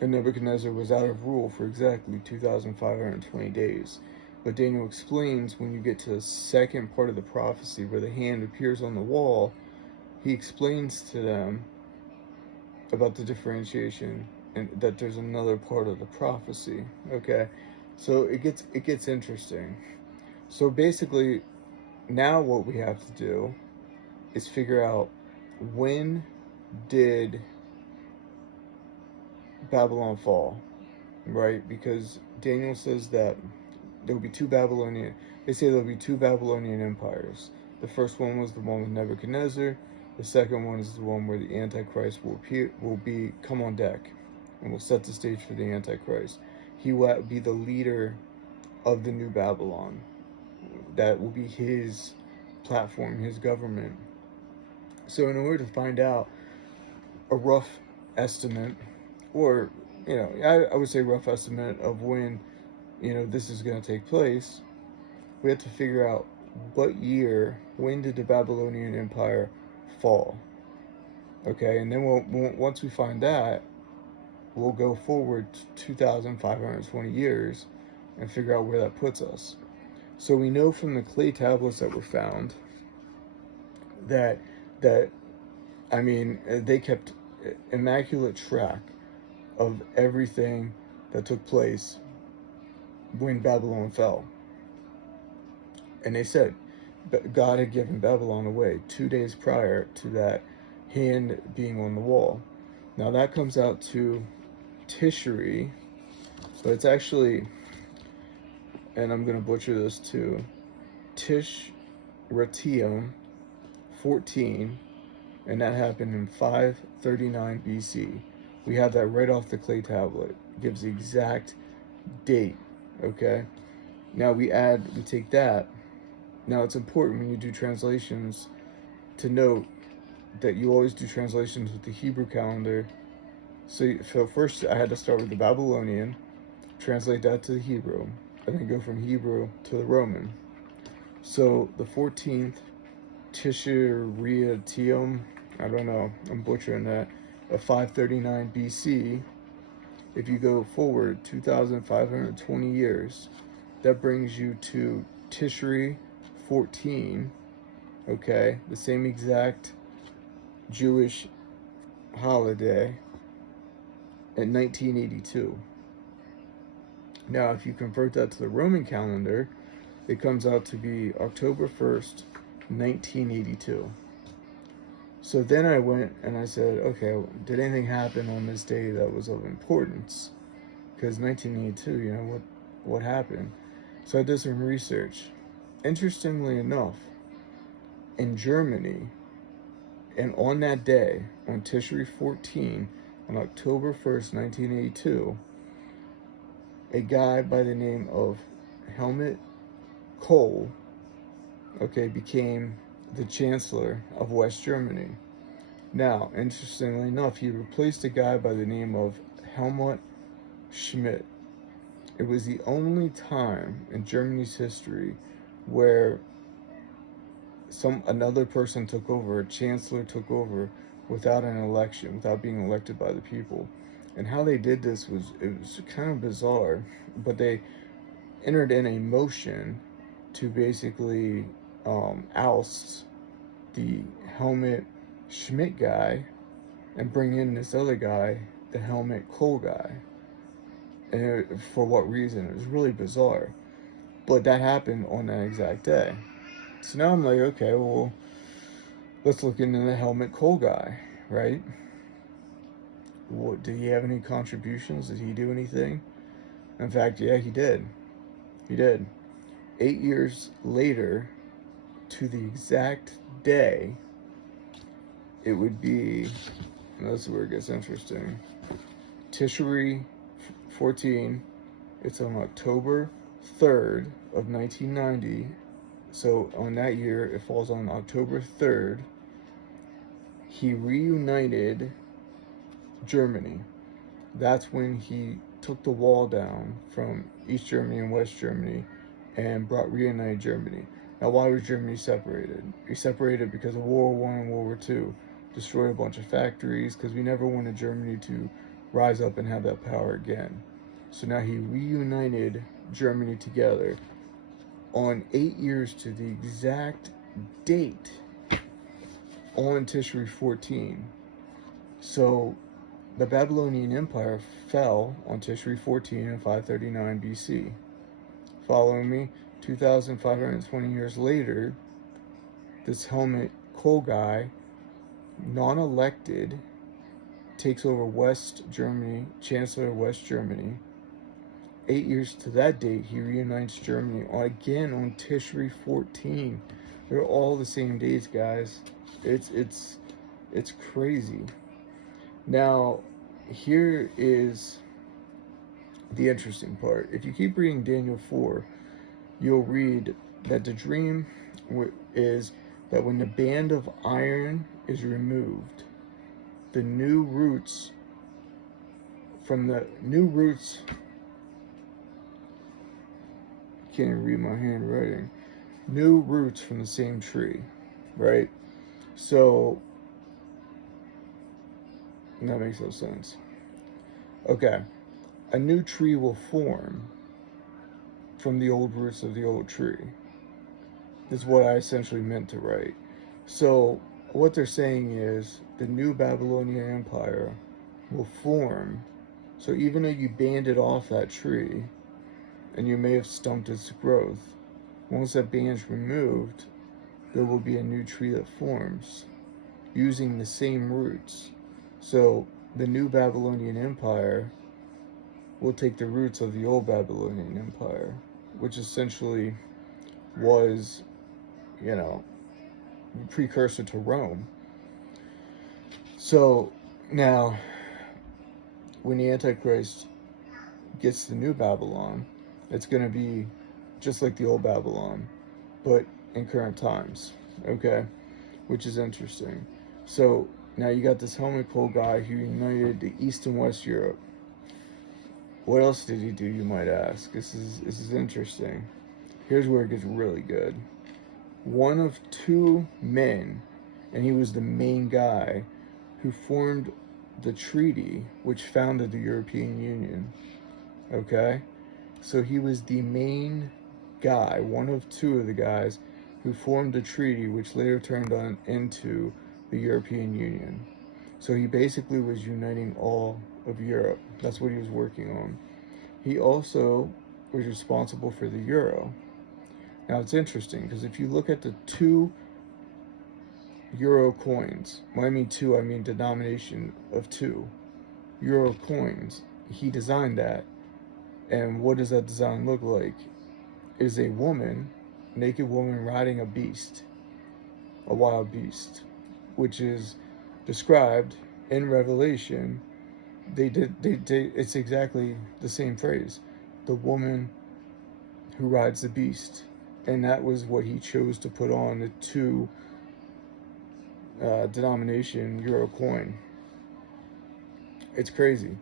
And Nebuchadnezzar was out of rule for exactly 2,520 days. But Daniel explains when you get to the second part of the prophecy where the hand appears on the wall, he explains to them about the differentiation and that there's another part of the prophecy. Okay, so it gets interesting. So basically, now what we have to do is figure out when did Babylon fall, right? Because Daniel says that there will be two Babylonian. They say there'll be two Babylonian empires. The first one was the one with Nebuchadnezzar. The second one is the one where the Antichrist will appear, will be come on deck, and will set the stage for the Antichrist. He will be the leader of the new Babylon. That will be his platform, his government. So, in order to find out a rough estimate, or I would say rough estimate of when this is going to take place, we have to figure out what year, when did the Babylonian Empire fall? Okay, and then once we find that, we'll go forward 2,520 years and figure out where that puts us. So we know from the clay tablets that were found that that I mean they kept immaculate track of everything that took place when Babylon fell. And they said God had given Babylon away 2 days prior to that hand being on the wall. Now that comes out to Tishri, but it's actually, and I'm going to butcher this too, Tishratium 14, and that happened in 539 BC. We have that right off the clay tablet. It gives the exact date, okay? Now we take that. Now it's important when you do translations to note that you always do translations with the Hebrew calendar. So first I had to start with the Babylonian, translate that to the Hebrew, and then go from Hebrew to the Roman. So the 14th Tishratium, I don't know, I'm butchering that, of 539 BC, if you go forward 2,520 years, that brings you to Tishri 14, okay, the same exact Jewish holiday, in 1982. Now, if you convert that to the Roman calendar, it comes out to be October 1st, 1982. So then I went and I said, okay, did anything happen on this day that was of importance? Because 1982, what happened? So I did some research. Interestingly enough, in Germany, and on that day, on Tishri 14, on October 1st, 1982, a guy by the name of Helmut Kohl, okay, became the Chancellor of West Germany. Now, interestingly enough, he replaced a guy by the name of Helmut Schmidt. It was the only time in Germany's history where another person took over, a chancellor took over without an election, without being elected by the people. And how they did this was kind of bizarre, but they entered in a motion to basically oust the Helmut Schmidt guy and bring in this other guy, the Helmut Kohl guy. And for what reason? It was really bizarre. But that happened on that exact day. So now I'm like, okay, well, let's look into the Helmut Kohl guy, right? Did he have any contributions? Did he do anything? In fact, yeah, he did. He did. 8 years later, to the exact day, it would be, and this is where it gets interesting, Tishri 14, it's on October 3rd of 1990. So on that year, it falls on October 3rd. He reunited Germany. That's when he took the wall down from East Germany and West Germany and reunited Germany. Now, why was Germany separated? We separated because of World War I and World War II. Destroyed a bunch of factories because we never wanted Germany to rise up and have that power again. So now he reunited Germany together on 8 years to the exact date on Tishri 14. So the Babylonian Empire fell on Tishri 14 in 539 BC. Following me, 2,520 years later, this Helmut Kohl guy, non-elected, takes over West Germany, Chancellor of West Germany. 8 years to that date, he reunites Germany again on Tishri 14. They're all the same dates, guys. It's crazy. Now, here is the interesting part. If you keep reading Daniel 4, you'll read that the dream is that when the band of iron is removed, the new roots can't even read my handwriting. New roots from the same tree, right? So that makes no sense. Okay, a new tree will form from the old roots of the old tree. Is what I essentially meant to write. So what they're saying is the new Babylonian Empire will form. So even though you banded off that tree and you may have stumped its growth, once that band's removed, there will be a new tree that forms using the same roots. So the new Babylonian Empire will take the roots of the old Babylonian Empire, which essentially was, precursor to Rome. So now, when the Antichrist gets the new Babylon, it's going to be just like the old Babylon, but in current times, okay? Which is interesting. So now you got this Helmut Kohl guy who united the East and West Europe. What else did he do, you might ask? This is interesting. Here's where it gets really good. One of two men, and he was the main guy, who formed the treaty which founded the European Union. Okay? So he was the main guy, one of two of the guys who formed the treaty which later turned into the European Union. So he basically was uniting all of Europe. That's what he was working on. He also was responsible for the euro. Now it's interesting because if you look at the 2 euro coins, when I mean 2, I mean denomination of 2 euro coins, he designed that. And what does that design look like? Is a woman, naked woman riding a beast, a wild beast, which is described in Revelation. It's exactly the same phrase, the woman who rides the beast. And that was what he chose to put on the 2 denomination euro coin. It's crazy.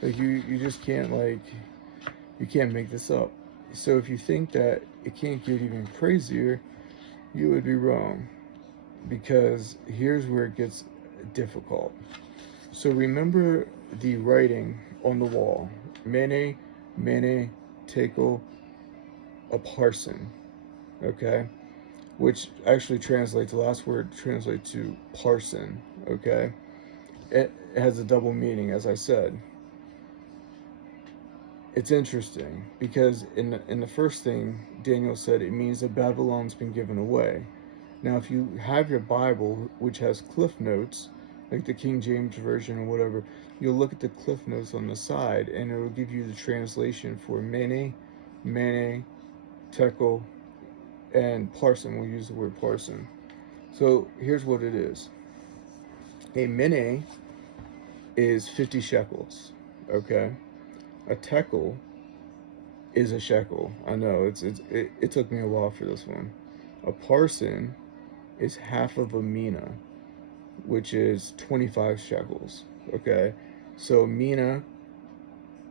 Like you just can't you can't make this up. So if you think that it can't get even crazier, you would be wrong. Because here's where it gets difficult. So remember the writing on the wall. Mene, mene, tekel, upharsin. Okay? Which actually translates, the last word translates to parson. Okay? It has a double meaning, as I said. It's interesting because in the first thing Daniel said, it means that Babylon's been given away. Now, if you have your Bible, which has cliff notes, like the King James Version or whatever, you'll look at the cliff notes on the side, and it will give you the translation for mene, mene, tekel, and parson. We'll use the word parson. So here's what it is. A mene is 50 shekels, okay? A tekel is a shekel. I know, it took me a while for this one. A parson is half of a mina, which is 25 shekels, okay? So mina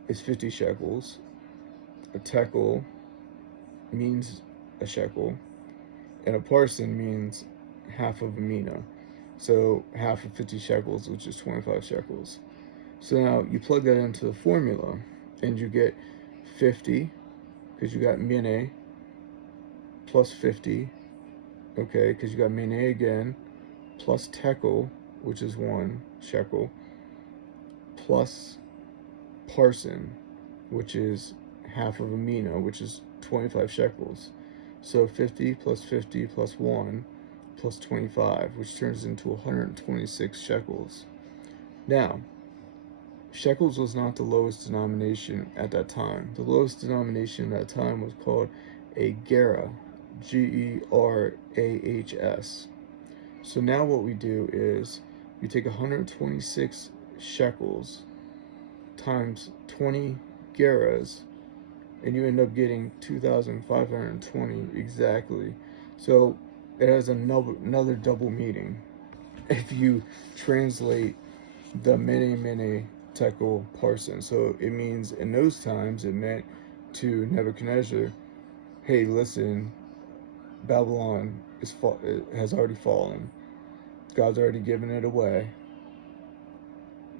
is 50 shekels. A tekel means a shekel, and a parson means half of a mina. So half of 50 shekels, which is 25 shekels. So now you plug that into the formula, and you get 50, because you got mene, plus 50, okay, because you got mene again, plus tekel, which is 1 shekel, plus parson, which is half of a mina, which is 25 shekels. So 50 plus 50 plus 1 plus 25, which turns into 126 shekels. Now, shekels was not the lowest denomination at that time. The lowest denomination at that time was called a gerah, Gerahs. So now what we do is we take 126 shekels times 20 gerahs, and you end up getting 2,520 exactly. So it has another double meaning. If you translate the mene tekel parson, so it means in those times it meant to Nebuchadnezzar, hey, listen, Babylon has already fallen. God's already given it away.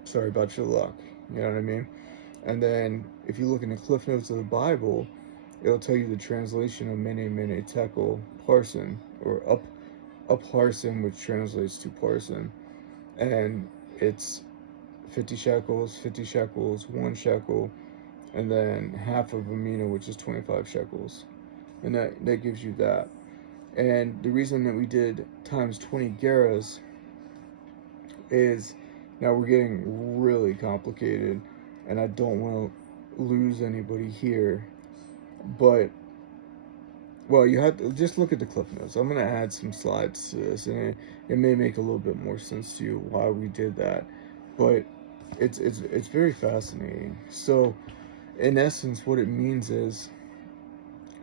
Sorry about your luck. You know what I mean? And then if you look in the Cliff Notes of the Bible, it'll tell you the translation of mene tekel parson, or parson, which translates to parson. And it's 50 shekels, 1 shekel, and then half of a mina, which is 25 shekels. And that gives you that. And the reason that we did times 20 gerahs is, now we're getting really complicated, and I don't want to lose anybody here, but, well, you have to just look at the Cliff Notes. I'm going to add some slides to this, and it may make a little bit more sense to you why we did that, but it's very fascinating. So, in essence, what it means is,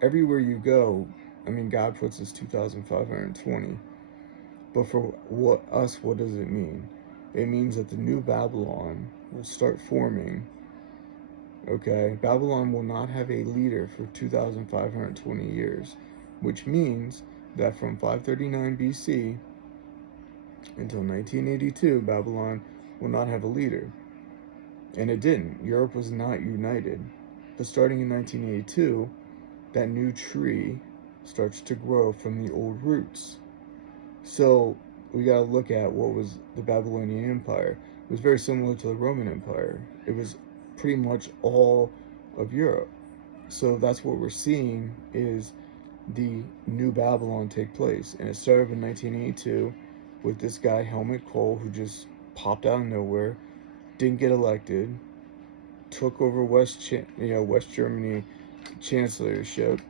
everywhere you go, I mean, God puts us 2,520, but for what does it mean? It means that the new Babylon will start forming. Okay, Babylon will not have a leader for 2,520 years, which means that from 539 BC until 1982, Babylon will not have a leader. And it didn't. Europe was not united. But starting in 1982, that new tree starts to grow from the old roots. So we got to look at what was the Babylonian Empire. It was very similar to the Roman Empire. It was pretty much all of Europe. So that's what we're seeing, is the new Babylon take place. And it started in 1982 with this guy, Helmut Kohl, who just popped out of nowhere, didn't get elected, took over West Germany chancellorship,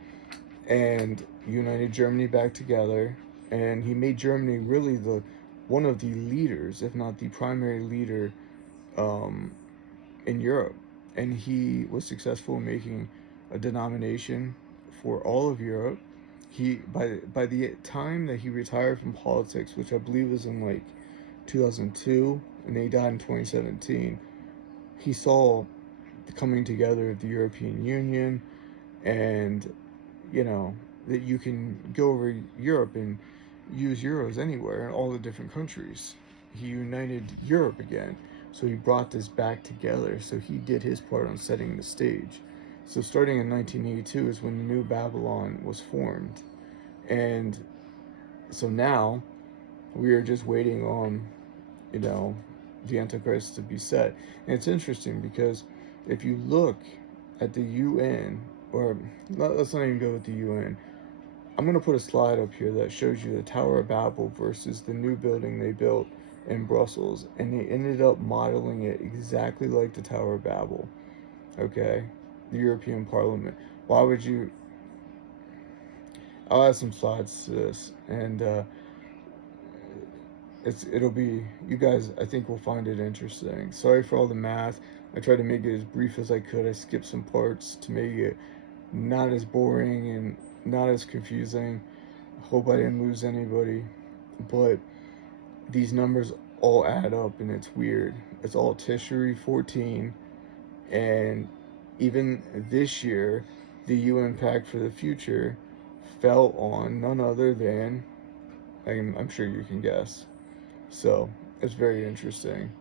and united Germany back together. And he made Germany really one of the leaders, if not the primary leader, in Europe. And he was successful in making a denomination for all of Europe. He by the time that he retired from politics, which I believe was in like 2002, and then he died in 2017, he saw the coming together of the European Union, and that you can go over Europe and use euros anywhere in all the different countries. He united Europe again. So he brought this back together. So he did his part on setting the stage. So starting in 1982 is when the new Babylon was formed. And so now we are just waiting on, the antichrist to be set. And it's interesting because if you look at the UN, or let's not even go with the UN, I'm going to put a slide up here that shows you the Tower of Babel versus the new building they built in Brussels, and they ended up modeling it exactly like the Tower of Babel. Okay, the European Parliament. Why would you? I'll add some slides to this, and it'll be, you guys, I think, will find it interesting. Sorry for all the math. I tried to make it as brief as I could. I skipped some parts to make it not as boring and not as confusing. Hope I didn't lose anybody, but these numbers all add up, and it's weird. It's all Tishri 14, and even this year, the UN Pact for the Future fell on none other than, I'm sure you can guess. So it's very interesting.